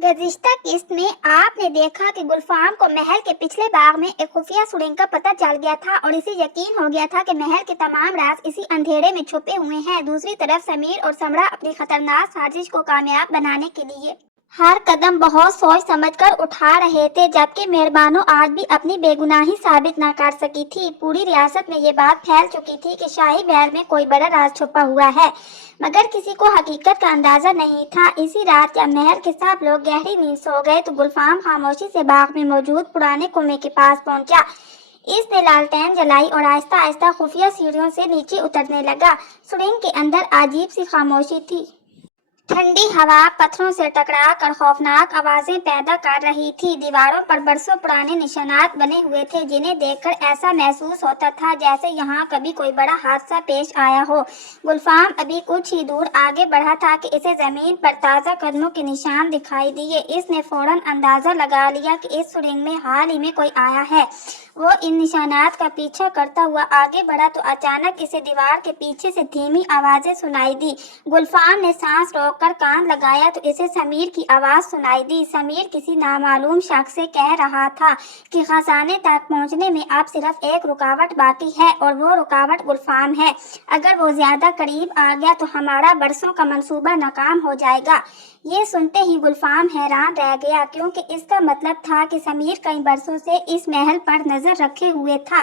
गुज़िश्ता किस्त में आपने देखा कि गुलफाम को महल के पिछले बाग में एक खुफिया सुरंग का पता चल गया था और इसे यकीन हो गया था कि महल के तमाम राज इसी अंधेरे में छुपे हुए हैं। दूसरी तरफ समीर और समरा अपनी खतरनाक साजिश को कामयाब बनाने के लिए हर कदम बहुत सोच समझकर उठा रहे थे, जबकि मेहरबानों आज भी अपनी बेगुनाही साबित न कर सकी थी। पूरी रियासत में ये बात फैल चुकी थी कि शाही महल में कोई बड़ा राज छुपा हुआ है, मगर किसी को हकीकत का अंदाजा नहीं था। इसी रात जब महल के सब लोग गहरी नींद सो गए तो गुलफाम खामोशी से बाग में मौजूद पुराने कुएं के पास पहुंचा। इसने लालटेन जलाई और आहिस्ता आहिस्ता खुफिया सीढ़ियों से नीचे उतरने लगा। सुरंग के अंदर अजीब सी खामोशी थी। ठंडी हवा पत्थरों से टकरा कर खौफनाक आवाजें पैदा कर रही थी। दीवारों पर बरसों पुराने निशानात बने हुए थे, जिन्हें देखकर ऐसा महसूस होता था जैसे यहाँ कभी कोई बड़ा हादसा पेश आया हो। गुलफाम अभी कुछ ही दूर आगे बढ़ा था कि इसे जमीन पर ताज़ा कदमों के निशान दिखाई दिए। इसने फौरन अंदाजा लगा लिया कि इस सुरंग में हाल ही में कोई आया है। वो इन निशानात का पीछा करता हुआ आगे बढ़ा तो अचानक इसे दीवार के पीछे से धीमी आवाजें सुनाई दी। गुलफाम ने सांस रोककर कान लगाया तो इसे समीर की आवाज सुनाई दी। समीर किसी नामालूम शख्स से कह रहा था कि खजाने तक पहुंचने में अब सिर्फ एक रुकावट बाकी है और वो रुकावट गुलफाम है। अगर वो ज्यादा करीब आ गया तो हमारा बरसों का मंसूबा नाकाम हो जाएगा। ये सुनते ही गुलफाम हैरान रह गया, क्योंकि इसका मतलब था कि समीर कई बरसों से इस महल पर नजर रखे हुए था।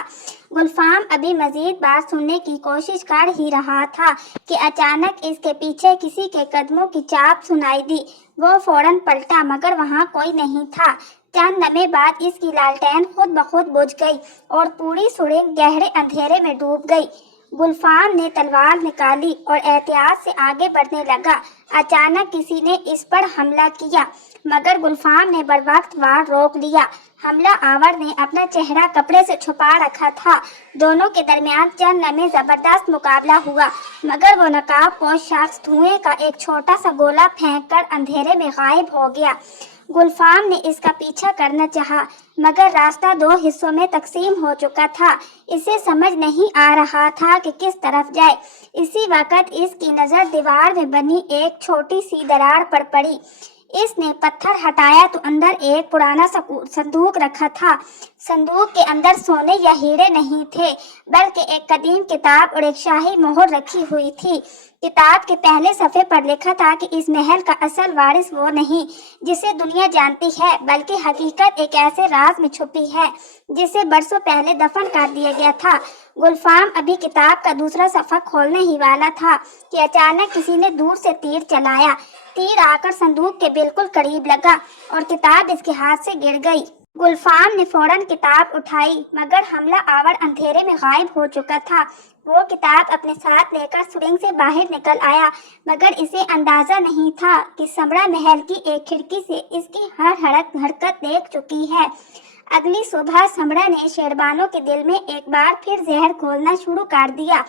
गुलफाम अभी मजीद बात सुनने की कोशिश कर ही रहा था कि अचानक इसके पीछे किसी के कदमों की चाप सुनाई दी। वो फौरन पलटा, मगर वहाँ कोई नहीं था। चंद लम्हे बाद इसकी लालटेन खुद ब खुद बुझ गई और पूरी सुरंग गहरे अंधेरे में डूब गई। गुलफाम ने तलवार निकाली और एहतियात से आगे बढ़ने लगा। अचानक किसी ने इस पर हमला किया, मगर गुलफाम ने बर्वक्त वार रोक लिया। हमला आवर ने अपना चेहरा कपड़े से छुपा रखा था। दोनों के दरमियान चंद लम्हे जबरदस्त मुकाबला हुआ, मगर वो नकाबपोश शख्स धुएं का एक छोटा सा गोला फेंककर अंधेरे में गायब हो गया। गुलफाम ने इसका पीछा करना चाहा, मगर रास्ता दो हिस्सों में तकसीम हो चुका था। इसे समझ नहीं आ रहा था कि किस तरफ जाए। इसी वक्त इसकी नज़र दीवार में बनी एक छोटी सी दरार पर पड़ी। इसने पत्थर हटाया तो अंदर एक पुराना संदूक रखा था। संदूक के अंदर सोने या हीरे नहीं थे, बल्कि एक कदीम किताब और एक शाही मोहर रखी हुई थी। किताब के पहले सफ़े पर लिखा था कि इस महल का असल वारिस वो नहीं जिसे दुनिया जानती है, बल्कि हकीकत एक ऐसे राज में छुपी है जिसे बरसों पहले दफन कर दिया गया था। गुलफाम अभी किताब का दूसरा सफ़ा खोलने ही वाला था कि अचानक किसी ने दूर से तीर चलाया। तीर आकर संदूक के बिल्कुल करीब लगा और किताब इसके हाथ से गिर गई। गुलफाम ने फौरन किताब उठाई, मगर हमला आवर अंधेरे में गायब हो चुका था। वो किताब अपने साथ लेकर सुरंग से बाहर निकल आया, मगर इसे अंदाजा नहीं था कि समरा महल की एक खिड़की से इसकी हर हरकत देख चुकी है। अगली सुबह समरा ने शेरबानो के दिल में एक बार फिर जहर घोलना शुरू कर दिया।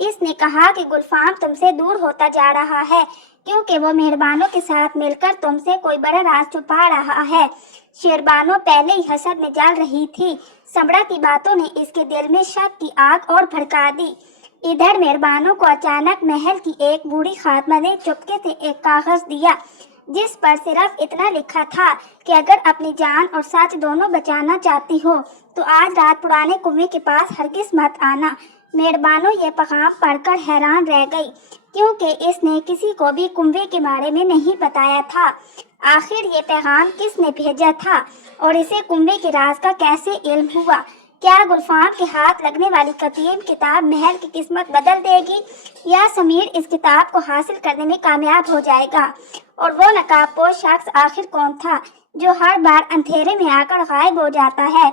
इसने कहा कि गुलफाम तुमसे दूर होता जा रहा है, क्योंकि वो मेहरबानों के साथ मिलकर तुमसे कोई बड़ा राज छुपा रहा है। शेरबानो पहले ही हसद में जल रही थी। समरा की बातों ने इसके दिल में शक की आग और भड़का दी। इधर मेहरबानों को अचानक महल की एक बूढ़ी खातमा ने चुपके से एक कागज दिया, जिस पर सिर्फ इतना लिखा था कि अगर अपनी जान और सच दोनों बचाना चाहती हो तो आज रात पुराने कुएं के पास हरगिज मत आना। मेहरबानों ये पैगाम पढ़कर हैरान रह गई, क्योंकि इसने किसी को भी कुएं के बारे में नहीं बताया था। आखिर ये पैगाम किसने भेजा था और इसे कुएं के राज का कैसे इल्म हुआ? क्या गुलफाम के हाथ लगने वाली कदीम किताब महल की किस्मत बदल देगी, या समीर इस किताब को हासिल करने में कामयाब हो जाएगा? और वो नकाबपोश शख्स आखिर कौन था जो हर बार अंधेरे में आकर गायब हो जाता है?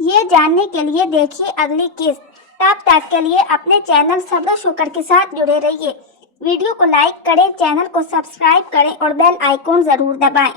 ये जानने के लिए देखिए अगली किस्त। तब तक के लिए अपने चैनल सब्र शुक्र के साथ जुड़े रहिए। वीडियो को लाइक करें, चैनल को सब्सक्राइब करें और बेल आइकॉन ज़रूर दबाएं।